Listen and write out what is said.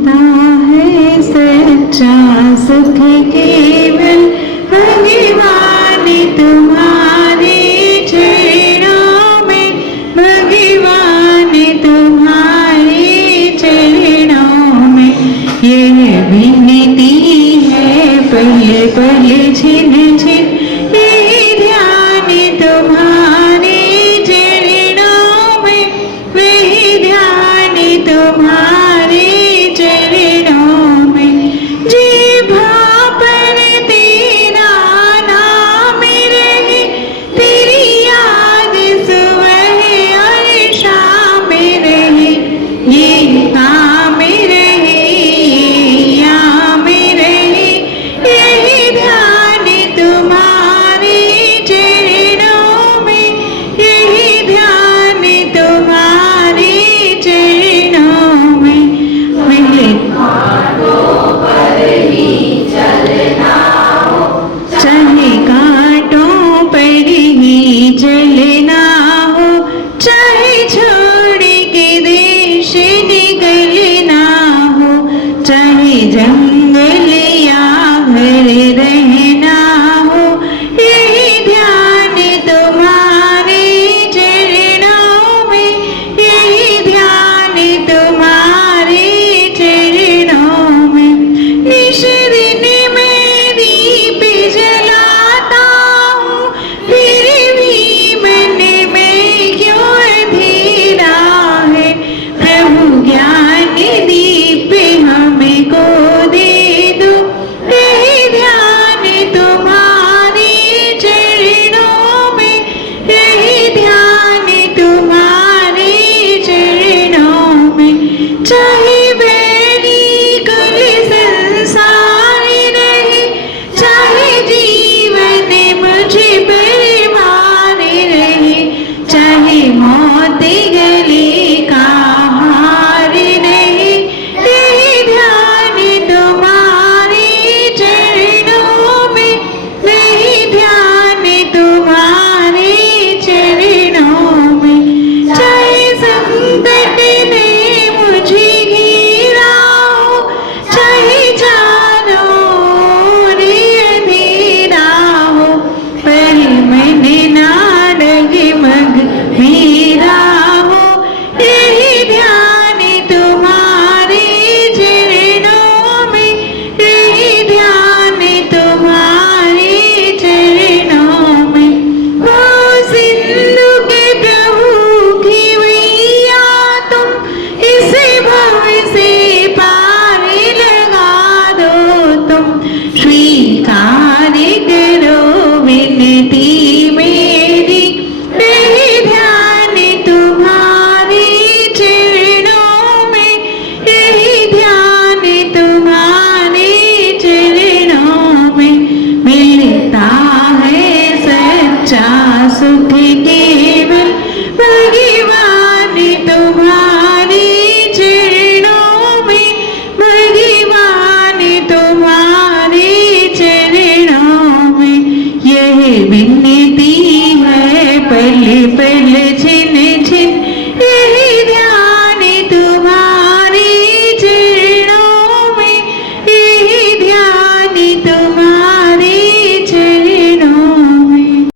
मिलता है सच्चा सुख केवल भगवान तुम्हारे चरणों में, भगवान तुम्हारे चरणों में। यह विनती है पल पल छिन छिन, यही ध्यान तुम्हारे चरणों में, वही ध्यान तुम्हारे चरणों में। जिह्वा पर तेरा नाम रहे, तेरी याद सुबह और शाम रहे, ये काम रहे, ये याम रहे, यही ध्यान तुम्हारे चरणों में, यही ध्यान तुम्हारे चरणों में। चाहे कांटों पर ही चलना हो, चाहे छोड़ के देश निकलना हो, चाहे जंगल या घर रहना हो, यही ध्यान तुम्हारे चरणों में, यही ध्यान तुम्हारे चरणों में। निश दिन मैं दीप जलाता हूँ, फिर भी मन में क्यों अंधेरा है। प्रभु ज्ञान दीप हमको दे दो, यही ध्यान तुम्हारे चरणों में, यही ध्यान तुम्हारे चरणों में। चाहे बैरी कुल संसार रहे, चाहे जीवन मुझे पर मार रहे, चाहे मौत गले का हार रहे, यही ध्यान तुम्हारे चरणों में, यही ध्यान तुम्हारे चरणों में। चाहे संकट ने मुझे घेरा हो, चाहे चारों ओर अंधेरा हो, पर मन ना डगमग मेरा हो, यही ध्यान तुम्हारे चरणों में, यही ध्यान तुम्हारे चरणों में। वो सिंधु के प्रभु की मैया तुम, इस भव से पार लगा दो तुम, स्वीकार करो विनती मेरी, यही ध्यान तुम्हारे चरणों में, यही ध्यान तुम्हारे चरणों में। मिलता है सच्चा सुख केवल भगवान तुम्हारे चरणों में, भगवान तुम्हारे चरणों में। यह विनती है पल पल